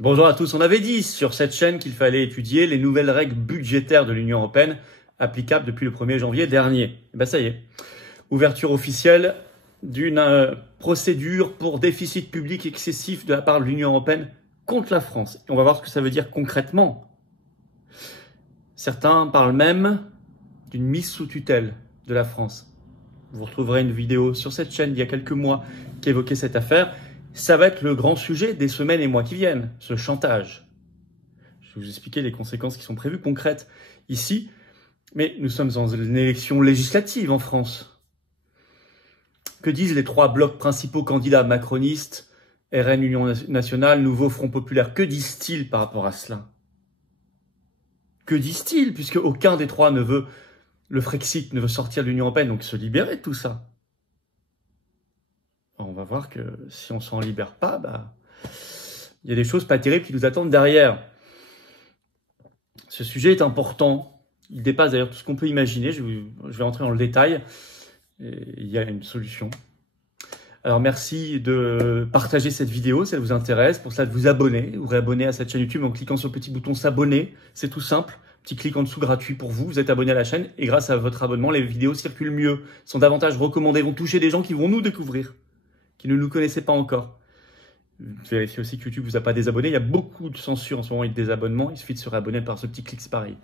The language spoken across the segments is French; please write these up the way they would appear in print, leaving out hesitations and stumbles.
Bonjour à tous, on avait dit sur cette chaîne qu'il fallait étudier les nouvelles règles budgétaires de l'Union européenne applicables depuis le 1er janvier dernier. Et ben ça y est, ouverture officielle d'une procédure pour déficit public excessif de la part de l'Union européenne contre la France. Et on va voir ce que ça veut dire concrètement. Certains parlent même d'une mise sous tutelle de la France. Vous retrouverez une vidéo sur cette chaîne d'il y a quelques mois qui évoquait cette affaire. Ça va être le grand sujet des semaines et mois qui viennent, ce chantage. Je vais vous expliquer les conséquences qui sont prévues concrètes ici, mais nous sommes dans une élection législative en France. Que disent les trois blocs principaux candidats macronistes, RN, Union nationale, Nouveau Front populaire? Que disent-ils par rapport à cela? Que disent-ils, puisque aucun des trois ne veut le Frexit, ne veut sortir de l'Union européenne, donc se libérer de tout ça? On va voir que si on ne s'en libère pas, il y a des choses pas terribles qui nous attendent derrière. Ce sujet est important. Il dépasse d'ailleurs tout ce qu'on peut imaginer. Je vais rentrer dans le détail. Et il y a une solution. Alors merci de partager cette vidéo si elle vous intéresse. Pour ça, de vous abonner ou réabonner à cette chaîne YouTube en cliquant sur le petit bouton s'abonner. C'est tout simple. Petit clic en dessous gratuit pour vous. Vous êtes abonné à la chaîne et grâce à votre abonnement, les vidéos circulent mieux, sont davantage recommandées, vont toucher des gens qui vont nous découvrir, qui ne nous connaissaient pas encore. Vérifiez aussi que YouTube vous a pas désabonné. Il y a beaucoup de censure en ce moment et de désabonnements. Il suffit de se réabonner par ce petit clic, c'est pareil.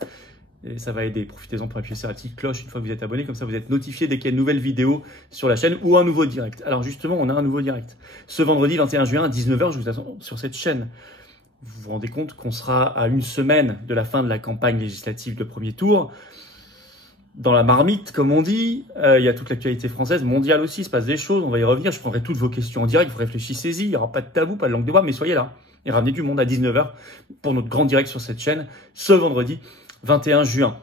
Et ça va aider. Profitez-en pour appuyer sur la petite cloche une fois que vous êtes abonné. Comme ça, vous êtes notifié dès qu'il y a une nouvelle vidéo sur la chaîne ou un nouveau direct. Alors justement, on a un nouveau direct. Ce vendredi 21 juin à 19 h, je vous attends sur cette chaîne. Vous vous rendez compte qu'on sera à une semaine de la fin de la campagne législative de premier tour. Dans la marmite, comme on dit, il y a toute l'actualité française, mondiale aussi, il se passe des choses, on va y revenir, je prendrai toutes vos questions en direct, vous réfléchissez-y, il n'y aura pas de tabou, pas de langue de bois, mais soyez là et ramenez du monde à 19 h pour notre grand direct sur cette chaîne, ce vendredi 21 juin.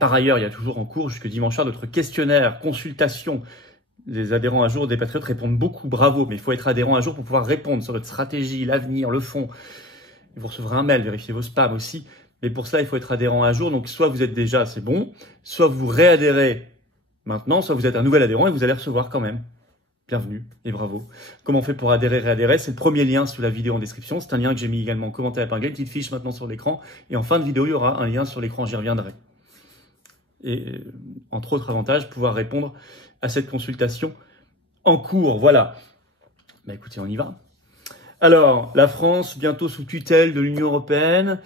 Par ailleurs, il y a toujours en cours, jusque dimanche soir, notre questionnaire, consultation. Les adhérents à jour des Patriotes répondent beaucoup, bravo, mais il faut être adhérent à jour pour pouvoir répondre sur notre stratégie, l'avenir, le fond. Vous recevrez un mail, vérifiez vos spams aussi. Mais pour cela, il faut être adhérent à jour. Donc, soit vous êtes déjà, c'est bon. Soit vous réadhérez maintenant, soit vous êtes un nouvel adhérent et vous allez recevoir quand même. Bienvenue et bravo. Comment on fait pour adhérer, réadhérer? C'est le premier lien sous la vidéo en description. C'est un lien que j'ai mis également en commentaire épinglé, une petite fiche maintenant sur l'écran. Et en fin de vidéo, il y aura un lien sur l'écran, j'y reviendrai. Et entre autres avantages, pouvoir répondre à cette consultation en cours. Voilà. Écoutez, on y va. Alors, la France, bientôt sous tutelle de l'Union européenne.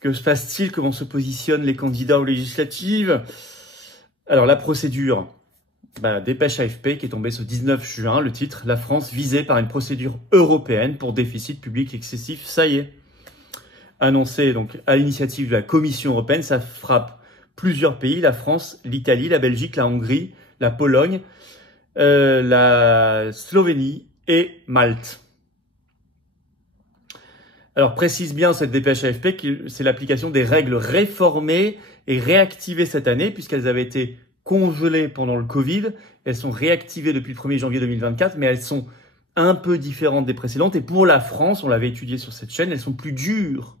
Que se passe-t-il? Comment se positionnent les candidats aux législatives? Alors, la procédure, dépêche AFP qui est tombée ce 19 juin, le titre « La France visée par une procédure européenne pour déficit public excessif ». Ça y est. Annoncé donc à l'initiative de la Commission européenne, ça frappe plusieurs pays, la France, l'Italie, la Belgique, la Hongrie, la Pologne, la Slovénie et Malte. Alors, précise bien cette dépêche AFP que c'est l'application des règles réformées et réactivées cette année, puisqu'elles avaient été congelées pendant le Covid. Elles sont réactivées depuis le 1er janvier 2024, mais elles sont un peu différentes des précédentes. Et pour la France, on l'avait étudié sur cette chaîne, elles sont plus dures.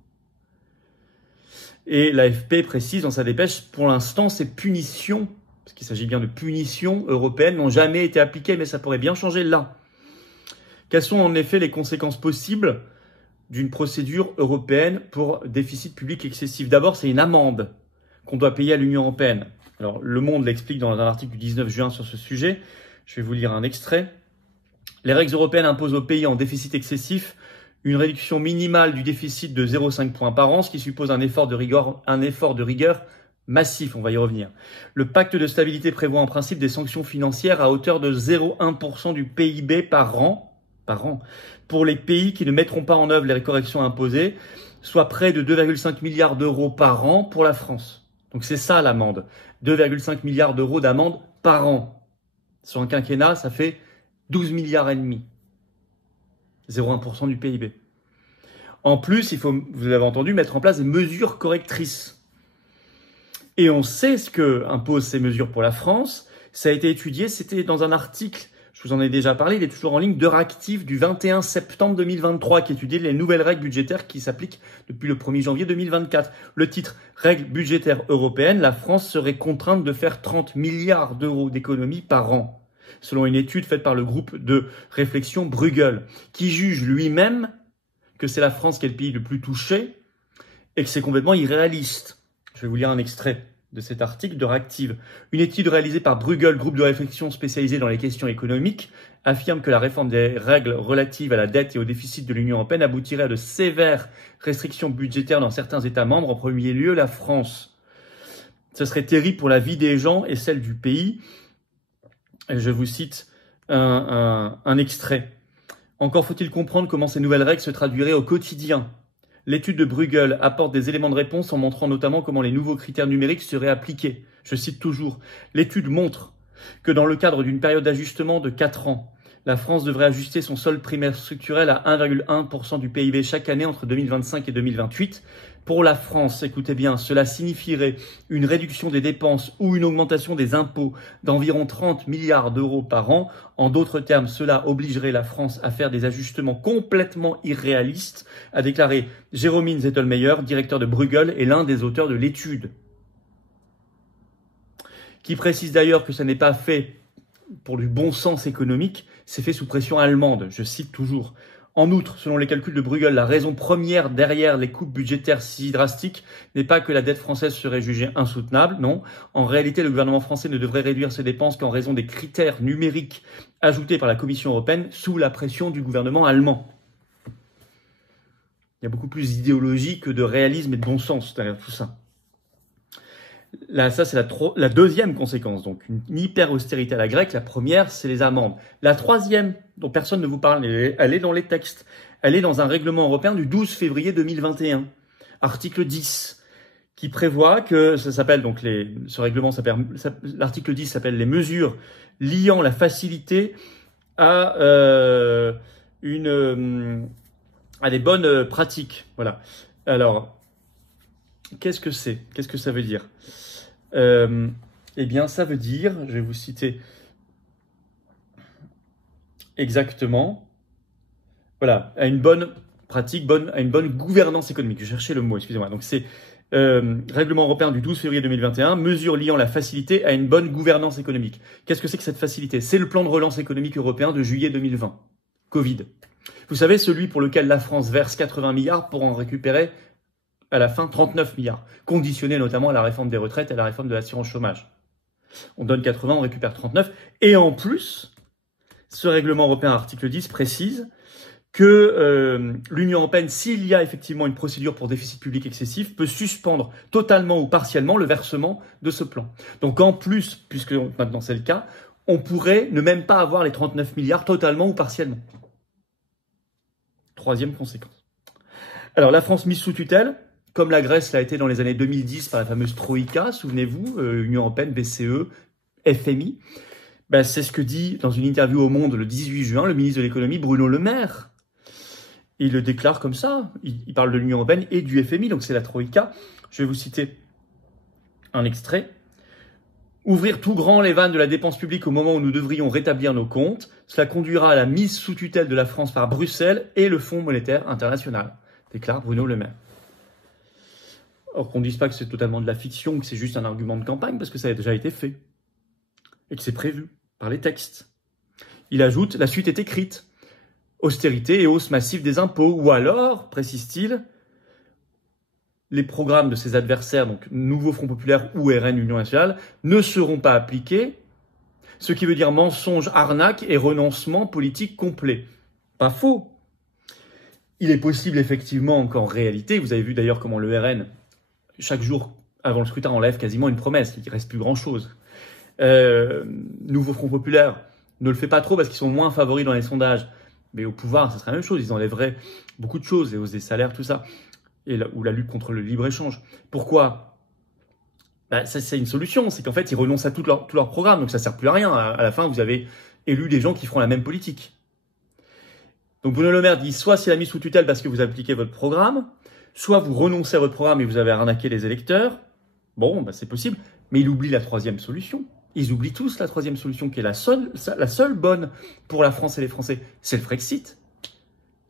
Et l'AFP précise dans sa dépêche, pour l'instant, ces punitions, parce qu'il s'agit bien de punitions européennes, n'ont jamais été appliquées, mais ça pourrait bien changer là. Quelles sont en effet les conséquences possibles d'une procédure européenne pour déficit public excessif? D'abord, c'est une amende qu'on doit payer à l'Union européenne. Alors, Le Monde l'explique dans un article du 19 juin sur ce sujet. Je vais vous lire un extrait. Les règles européennes imposent aux pays en déficit excessif une réduction minimale du déficit de 0,5 points par an, ce qui suppose un effort de rigueur massif. On va y revenir. Le pacte de stabilité prévoit en principe des sanctions financières à hauteur de 0,1% du PIB par an, pour les pays qui ne mettront pas en œuvre les corrections imposées, soit près de 2,5 milliards d'euros par an pour la France. Donc c'est ça l'amende. 2,5 milliards d'euros d'amende par an. Sur un quinquennat, ça fait 12 milliards et demi. 0,1% du PIB. En plus, il faut, vous avez entendu, mettre en place des mesures correctrices. Et on sait ce que imposent ces mesures pour la France. Ça a été étudié, c'était dans un article, je vous en ai déjà parlé, il est toujours en ligne, d'Euractiv du 21 septembre 2023, qui étudie les nouvelles règles budgétaires qui s'appliquent depuis le 1er janvier 2024. Le titre « Règles budgétaires européennes », la France serait contrainte de faire 30 milliards d'euros d'économies par an, selon une étude faite par le groupe de réflexion Bruegel, qui juge lui-même que c'est la France qui est le pays le plus touché et que c'est complètement irréaliste. Je vais vous lire un extrait de cet article de Réactive. Une étude réalisée par Bruegel, groupe de réflexion spécialisé dans les questions économiques, affirme que la réforme des règles relatives à la dette et au déficit de l'Union européenne aboutirait à de sévères restrictions budgétaires dans certains États membres, en premier lieu la France. Ce serait terrible pour la vie des gens et celle du pays. Je vous cite un extrait. Encore faut-il comprendre comment ces nouvelles règles se traduiraient au quotidien. L'étude de Bruegel apporte des éléments de réponse en montrant notamment comment les nouveaux critères numériques seraient appliqués. Je cite toujours. L'étude montre que dans le cadre d'une période d'ajustement de 4 ans, la France devrait ajuster son solde primaire structurel à 1,1% du PIB chaque année entre 2025 et 2028. Pour la France, écoutez bien, cela signifierait une réduction des dépenses ou une augmentation des impôts d'environ 30 milliards d'euros par an. En d'autres termes, cela obligerait la France à faire des ajustements complètement irréalistes, a déclaré Jérôme Zettelmeyer, directeur de Bruegel et l'un des auteurs de l'étude. Qui précise d'ailleurs que ça n'est pas fait pour du bon sens économique, c'est fait sous pression allemande, je cite toujours. En outre, selon les calculs de Bruegel, la raison première derrière les coupes budgétaires si drastiques n'est pas que la dette française serait jugée insoutenable, non. En réalité, le gouvernement français ne devrait réduire ses dépenses qu'en raison des critères numériques ajoutés par la Commission européenne sous la pression du gouvernement allemand. Il y a beaucoup plus d'idéologie que de réalisme et de bon sens derrière tout ça. Là, ça, c'est la deuxième conséquence. Donc, une hyper-austérité à la grecque. La première, c'est les amendes. La troisième, dont personne ne vous parle, elle est dans les textes. Elle est dans un règlement européen du 12 février 2021. Article 10, qui prévoit que, ça s'appelle donc ce règlement l'article 10 s'appelle les mesures liant la facilité à des bonnes pratiques. Voilà. Alors, qu'est-ce que c'est? Qu'est-ce que ça veut dire? Eh bien, ça veut dire, je vais vous citer exactement, voilà, à une bonne pratique, à une bonne gouvernance économique. Je cherchais le mot, excusez-moi. Donc, c'est règlement européen du 12 février 2021, mesure liant la facilité à une bonne gouvernance économique. Qu'est-ce que c'est que cette facilité? C'est le plan de relance économique européen de juillet 2020, Covid. Vous savez, celui pour lequel la France verse 80 milliards pour en récupérer à la fin 39 milliards, conditionné notamment à la réforme des retraites et à la réforme de l'assurance chômage. On donne 80, on récupère 39. Et en plus, ce règlement européen, article 10, précise que l'Union européenne, s'il y a effectivement une procédure pour déficit public excessif, peut suspendre totalement ou partiellement le versement de ce plan. Donc en plus, puisque maintenant c'est le cas, on pourrait ne même pas avoir les 39 milliards totalement ou partiellement. Troisième conséquence. Alors la France mise sous tutelle, comme la Grèce l'a été dans les années 2010 par la fameuse Troïka, souvenez-vous, Union européenne, BCE, FMI. Ben, c'est ce que dit dans une interview au Monde le 18 juin le ministre de l'économie Bruno Le Maire. Il le déclare comme ça, il parle de l'Union européenne et du FMI, donc c'est la Troïka. Je vais vous citer un extrait. Ouvrir tout grand les vannes de la dépense publique au moment où nous devrions rétablir nos comptes, cela conduira à la mise sous tutelle de la France par Bruxelles et le Fonds monétaire international, déclare Bruno Le Maire. Or qu'on ne dise pas que c'est totalement de la fiction, que c'est juste un argument de campagne, parce que ça a déjà été fait. Et que c'est prévu par les textes. Il ajoute, la suite est écrite. Austérité et hausse massive des impôts. Ou alors, précise-t-il, les programmes de ses adversaires, donc Nouveau Front Populaire ou RN Union Nationale, ne seront pas appliqués, ce qui veut dire mensonge, arnaque et renoncement politique complet. Pas faux. Il est possible effectivement qu'en réalité, vous avez vu d'ailleurs comment le RN, chaque jour avant le scrutin, enlève quasiment une promesse, il ne reste plus grand-chose. Nouveau Front Populaire ne le fait pas trop parce qu'ils sont moins favoris dans les sondages. Mais au pouvoir, ça serait la même chose. Ils enlèveraient beaucoup de choses, les hausses des salaires, tout ça. Ou la lutte contre le libre-échange. Pourquoi? Ça, c'est une solution. C'est qu'en fait, ils renoncent à tout leur programme. Donc, ça ne sert plus à rien. À la fin, vous avez élu des gens qui feront la même politique. Donc, Bruno Le Maire dit soit c'est la mise sous tutelle parce que vous appliquez votre programme, soit vous renoncez à votre programme et vous avez arnaqué les électeurs. Bon, c'est possible. Mais il oublie la troisième solution. Ils oublient tous la troisième solution qui est la seule bonne pour la France et les Français. C'est le Frexit.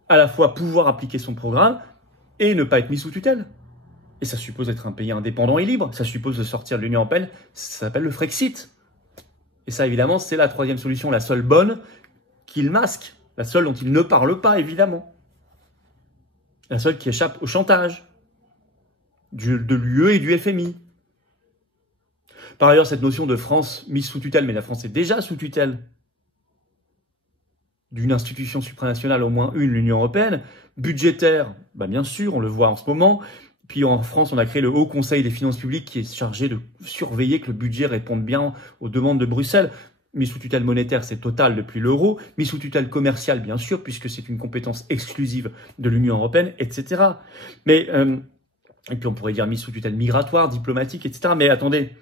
À la fois pouvoir appliquer son programme et ne pas être mis sous tutelle. Et ça suppose d'être un pays indépendant et libre. Ça suppose de sortir de l'Union européenne. Ça s'appelle le Frexit. Et ça, évidemment, c'est la troisième solution, la seule bonne qu'il masque. La seule dont il ne parle pas, évidemment. La seule qui échappe au chantage de l'UE et du FMI. Par ailleurs, cette notion de France mise sous tutelle, mais la France est déjà sous tutelle d'une institution supranationale, au moins une, l'Union européenne, budgétaire, bien sûr, on le voit en ce moment. Puis en France, on a créé le Haut Conseil des finances publiques qui est chargé de surveiller que le budget réponde bien aux demandes de Bruxelles. Mis sous tutelle monétaire, c'est Total depuis l'euro. Mis sous tutelle commerciale, bien sûr, puisque c'est une compétence exclusive de l'Union européenne, etc. Mais, et puis on pourrait dire mis sous tutelle migratoire, diplomatique, etc. Mais attendez,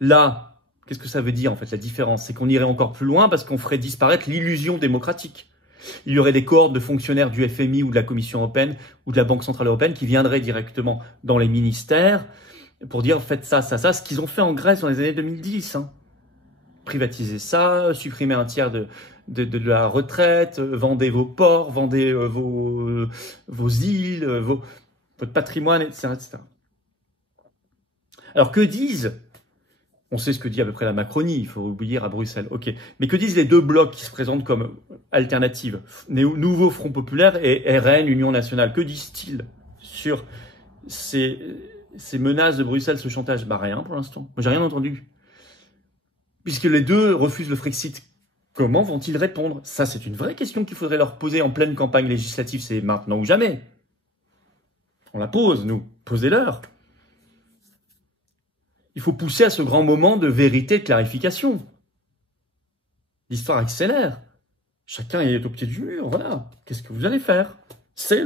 là, qu'est-ce que ça veut dire en fait la différence? C'est qu'on irait encore plus loin parce qu'on ferait disparaître l'illusion démocratique. Il y aurait des cohortes de fonctionnaires du FMI ou de la Commission européenne ou de la Banque centrale européenne qui viendraient directement dans les ministères pour dire faites ça, ça, ça, ce qu'ils ont fait en Grèce dans les années 2010. Privatiser ça, supprimer un tiers de la retraite, vendez vos ports, vendez vos îles, votre patrimoine, etc., etc. Alors que disent, on sait ce que dit à peu près la Macronie, il faut oublier à Bruxelles, ok, mais que disent les deux blocs qui se présentent comme alternatives, Nouveau Front Populaire et RN, Union Nationale, que disent-ils sur ces menaces de Bruxelles, ce chantage? Rien pour l'instant, moi j'ai rien entendu. Puisque les deux refusent le Frexit, comment vont-ils répondre? Ça, c'est une vraie question qu'il faudrait leur poser en pleine campagne législative. C'est maintenant ou jamais. On la pose, nous. Posez-leur. Il faut pousser à ce grand moment de vérité, de clarification. L'histoire accélère. Chacun est au pied du mur. Voilà. Qu'est-ce que vous allez faire? C'est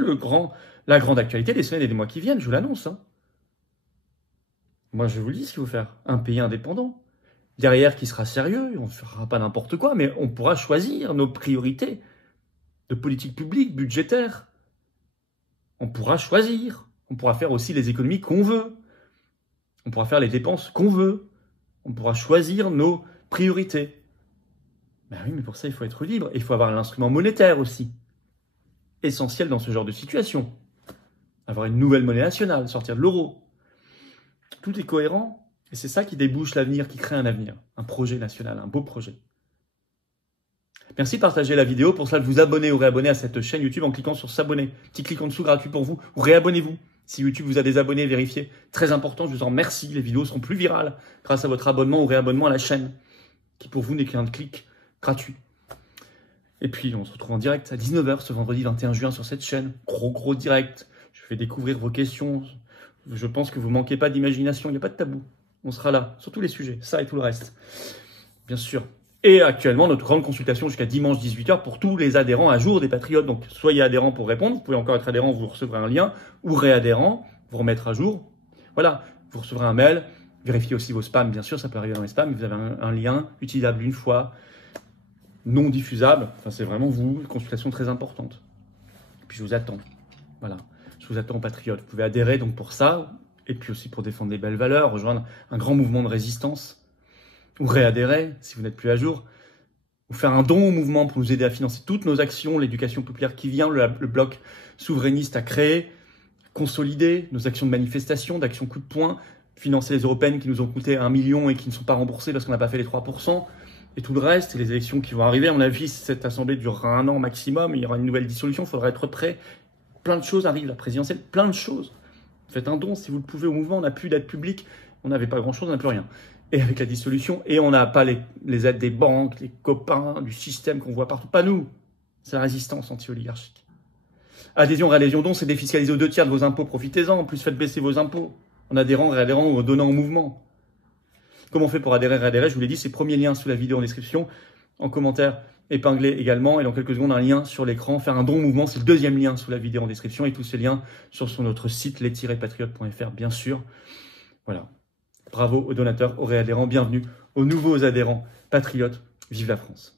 la grande actualité des semaines et des mois qui viennent, je vous l'annonce. Moi, je vous le dis ce qu'il faut faire. Un pays indépendant. Derrière, qui sera sérieux, on ne fera pas n'importe quoi, mais on pourra choisir nos priorités de politique publique, budgétaire. On pourra choisir. On pourra faire aussi les économies qu'on veut. On pourra faire les dépenses qu'on veut. On pourra choisir nos priorités. Ben oui, mais pour ça, il faut être libre. Et il faut avoir l'instrument monétaire aussi. Essentiel dans ce genre de situation. Avoir une nouvelle monnaie nationale, sortir de l'euro. Tout est cohérent. Et c'est ça qui débouche l'avenir, qui crée un avenir, un projet national, un beau projet. Merci de partager la vidéo. Pour cela, de vous abonner ou réabonner à cette chaîne YouTube en cliquant sur s'abonner. Petit clic en dessous gratuit pour vous. Ou réabonnez-vous. Si YouTube vous a désabonné, vérifiez. Très important, je vous en remercie. Les vidéos seront plus virales grâce à votre abonnement ou réabonnement à la chaîne, qui pour vous n'est qu'un clic gratuit. Et puis, on se retrouve en direct à 19h ce vendredi 21 juin sur cette chaîne. Gros direct. Je vais découvrir vos questions. Je pense que vous manquez pas d'imagination. Il n'y a pas de tabou. On sera là, sur tous les sujets, ça et tout le reste, bien sûr. Et actuellement, notre grande consultation jusqu'à dimanche 18h pour tous les adhérents à jour des Patriotes. Donc, soyez adhérents pour répondre. Vous pouvez encore être adhérent, vous recevrez un lien, ou réadhérent, vous remettre à jour. Voilà, vous recevrez un mail. Vérifiez aussi vos spams, bien sûr, ça peut arriver dans les spams. Vous avez un lien utilisable une fois, non diffusable. Enfin, c'est vraiment vous, une consultation très importante. Et puis, je vous attends. Voilà, je vous attends, Patriotes. Vous pouvez adhérer donc pour ça. Et puis aussi pour défendre des belles valeurs, rejoindre un grand mouvement de résistance, ou réadhérer si vous n'êtes plus à jour, ou faire un don au mouvement pour nous aider à financer toutes nos actions, l'éducation populaire qui vient, le bloc souverainiste à créer, consolider nos actions de manifestation, d'actions coup de poing, financer les européennes qui nous ont coûté 1 million et qui ne sont pas remboursées parce qu'on n'a pas fait les 3%, et tout le reste, et les élections qui vont arriver. À mon avis, cette assemblée durera 1 an maximum, il y aura une nouvelle dissolution, il faudra être prêt. Plein de choses arrivent, la présidentielle, plein de choses. Faites un don si vous le pouvez au mouvement, on n'a plus d'aide publique, on n'avait pas grand-chose, on n'a plus rien. Et avec la dissolution, et on n'a pas les aides des banques, les copains, du système qu'on voit partout. Pas nous, c'est la résistance anti-oligarchique. Adhésion, réadhésion, don, c'est défiscaliser aux 2/3 de vos impôts, profitez-en, en plus faites baisser vos impôts, en adhérant, réadhérant ou en donnant au mouvement. Comment on fait pour adhérer, réadhérer? Je vous l'ai dit, c'est premier lien sous la vidéo en description, en commentaire épinglé également, et dans quelques secondes, un lien sur l'écran. Faire un don au mouvement, c'est le deuxième lien sous la vidéo en description, et tous ces liens sur notre site les-patriotes.fr, bien sûr. Voilà. Bravo aux donateurs, aux réadhérents, bienvenue aux nouveaux adhérents patriotes. Vive la France!